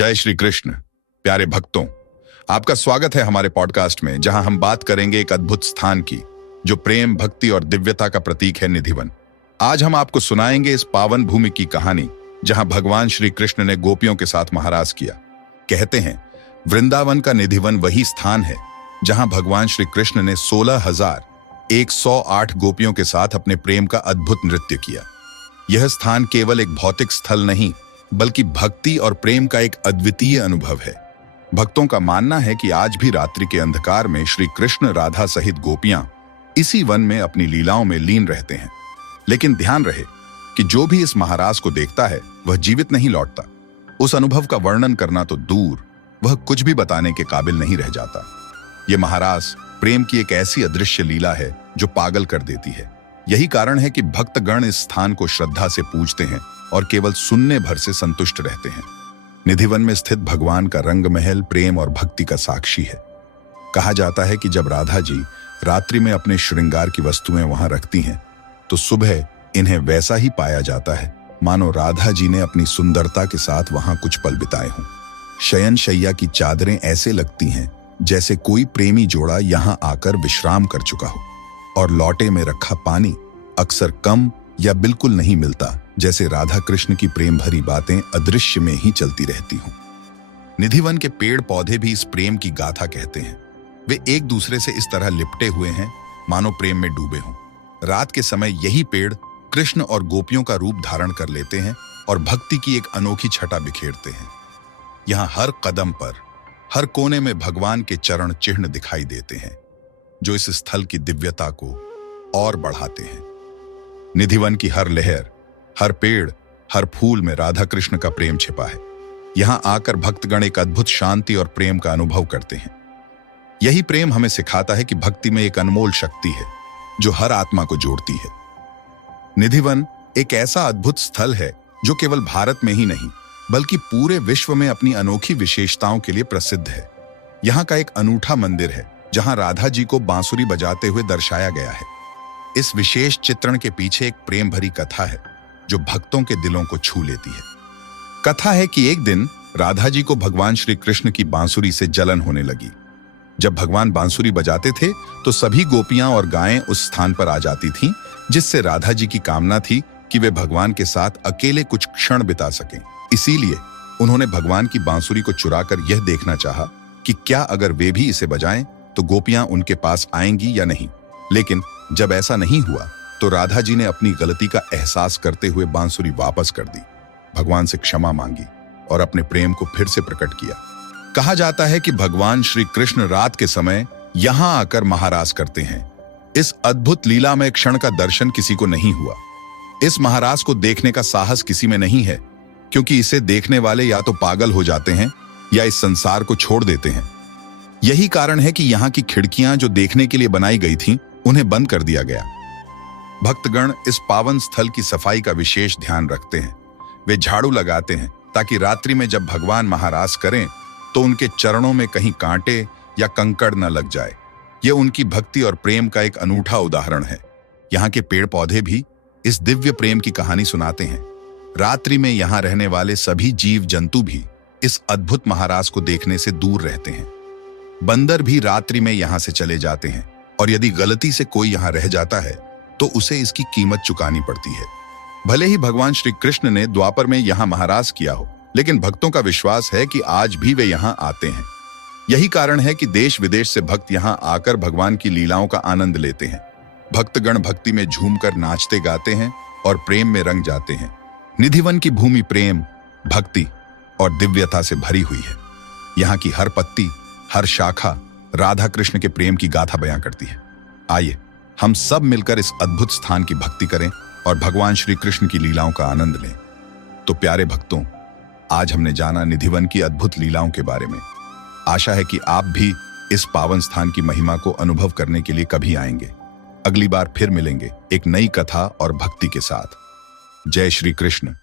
जय श्री कृष्ण। प्यारे भक्तों, आपका स्वागत है हमारे पॉडकास्ट में, जहां हम बात करेंगे एक अद्भुत स्थान की जो प्रेम, भक्ति और दिव्यता का प्रतीक है, निधिवन। आज हम आपको सुनाएंगे इस पावन भूमि की कहानी जहां भगवान श्री कृष्ण ने गोपियों के साथ महारास किया। कहते हैं वृंदावन का निधिवन वही स्थान है जहां भगवान श्री कृष्ण ने 16,108 गोपियों के साथ अपने प्रेम का अद्भुत नृत्य किया। यह स्थान केवल एक भौतिक स्थल नहीं, बल्कि भक्ति और प्रेम का एक अद्वितीय अनुभव है। भक्तों का मानना है कि आज भी रात्रि के अंधकार में श्री कृष्ण, राधा सहित गोपियां इसी वन में अपनी लीलाओं में लीन रहते हैं। लेकिन ध्यान रहे कि जो भी इस महारास को देखता है वह जीवित नहीं लौटता। उस अनुभव का वर्णन करना तो दूर, वह कुछ भी बताने के काबिल नहीं रह जाता। यह महारास प्रेम की एक ऐसी अदृश्य लीला है जो पागल कर देती है। यही कारण है कि भक्तगण इस स्थान को श्रद्धा से पूजते हैं और केवल सुनने भर से संतुष्ट रहते हैं। निधिवन में स्थित भगवान का रंग महल प्रेम और भक्ति का साक्षी है। कहा जाता है कि जब राधा जी रात्रि में अपने श्रृंगार की वस्तुएं वहां रखती हैं, तो सुबह इन्हें वैसा ही पाया जाता है मानो राधा जी ने अपनी सुंदरता के साथ वहां कुछ पल बिताए हों। शयन शैया की चादरें ऐसे लगती हैं जैसे कोई प्रेमी जोड़ा यहां आकर विश्राम कर चुका हो, और लौटे में रखा पानी अक्सर कम या बिल्कुल नहीं मिलता, जैसे राधा कृष्ण की प्रेम भरी बातें अदृश्य में ही चलती रहती हों। निधिवन के पेड़ पौधे भी इस प्रेम की गाथा कहते हैं। वे एक दूसरे से इस तरह लिपटे हुए हैं मानो प्रेम में डूबे हों। रात के समय यही पेड़ कृष्ण और गोपियों का रूप धारण कर लेते हैं और भक्ति की एक अनोखी छटा बिखेरते हैं। यहाँ हर कदम पर, हर कोने में भगवान के चरण चिन्ह दिखाई देते हैं, जो इस स्थल की दिव्यता को और बढ़ाते हैं। निधिवन की हर लहर, हर पेड़, हर फूल में राधा कृष्ण का प्रेम छिपा है। यहां आकर भक्तगण एक अद्भुत शांति और प्रेम का अनुभव करते हैं। यही प्रेम हमें सिखाता है कि भक्ति में एक अनमोल शक्ति है जो हर आत्मा को जोड़ती है। निधिवन एक ऐसा अद्भुत स्थल है जो केवल भारत में ही नहीं, बल्कि पूरे विश्व में अपनी अनोखी विशेषताओं के लिए प्रसिद्ध है। यहाँ का एक अनूठा मंदिर है जहां राधा जी को बांसुरी बजाते हुए दर्शाया गया है। इस विशेष चित्रण के पीछे एक प्रेम भरी कथा है जो भक्तों के दिलों को छू लेती है। कथा है कि एक दिन राधा जी को भगवान श्री कृष्ण की बांसुरी से जलन होने लगी। जब भगवान बांसुरी बजाते थे तो सभी गोपियां और गायें उस स्थान पर आ जाती थीं, जिससे राधा जी की कामना थी कि वे भगवान के साथ अकेले कुछ क्षण बिता सकें। इसीलिए उन्होंने भगवान की बांसुरी को चुराकर यह देखना चाहा कि क्या अगर वे भी इसे बजाएं तो गोपियां उनके पास आएंगी या नहीं। लेकिन जब ऐसा नहीं हुआ तो राधा जी ने अपनी गलती का एहसास करते हुए बांसुरी वापस कर दी, भगवान से क्षमा मांगी और अपने प्रेम को फिर से प्रकट किया। कहा जाता है कि भगवान श्री कृष्ण रात के समय यहां आकर महारास करते हैं। इस अद्भुत लीला में क्षण का दर्शन किसी को नहीं हुआ। इस महारास को देखने का साहस किसी में नहीं है, क्योंकि इसे देखने वाले या तो पागल हो जाते हैं या इस संसार को छोड़ देते हैं। यही कारण है कि यहाँ की खिड़कियां जो देखने के लिए बनाई गई थीं, उन्हें बंद कर दिया गया। भक्तगण इस पावन स्थल की सफाई का विशेष ध्यान रखते हैं। वे झाड़ू लगाते हैं ताकि रात्रि में जब भगवान महारास करें तो उनके चरणों में कहीं कांटे या कंकड़ न लग जाए। यह उनकी भक्ति और प्रेम का एक अनूठा उदाहरण है। यहाँ के पेड़ पौधे भी इस दिव्य प्रेम की कहानी सुनाते हैं। रात्रि में यहाँ रहने वाले सभी जीव जंतु भी इस अद्भुत महारास को देखने से दूर रहते हैं। बंदर भी रात्रि में यहाँ से चले जाते हैं, और यदि गलती से कोई यहाँ रह जाता है तो उसे इसकी कीमत चुकानी पड़ती है। भले ही भगवान श्री कृष्ण ने द्वापर में यहाँ महारास किया हो, लेकिन भक्तों का विश्वास है कि आज भी वे यहाँ आते हैं। यही कारण है कि देश विदेश से भक्त यहाँ आकर भगवान की लीलाओं का आनंद लेते हैं। भक्तगण भक्ति में झूमकर नाचते गाते हैं और प्रेम में रंग जाते हैं। निधिवन की भूमि प्रेम, भक्ति और दिव्यता से भरी हुई है। यहाँ की हर पत्ती, हर शाखा राधा कृष्ण के प्रेम की गाथा बयां करती है। आइए हम सब मिलकर इस अद्भुत स्थान की भक्ति करें और भगवान श्री कृष्ण की लीलाओं का आनंद लें। तो प्यारे भक्तों, आज हमने जाना निधिवन की अद्भुत लीलाओं के बारे में। आशा है कि आप भी इस पावन स्थान की महिमा को अनुभव करने के लिए कभी आएंगे। अगली बार फिर मिलेंगे एक नई कथा और भक्ति के साथ। जय श्री कृष्ण।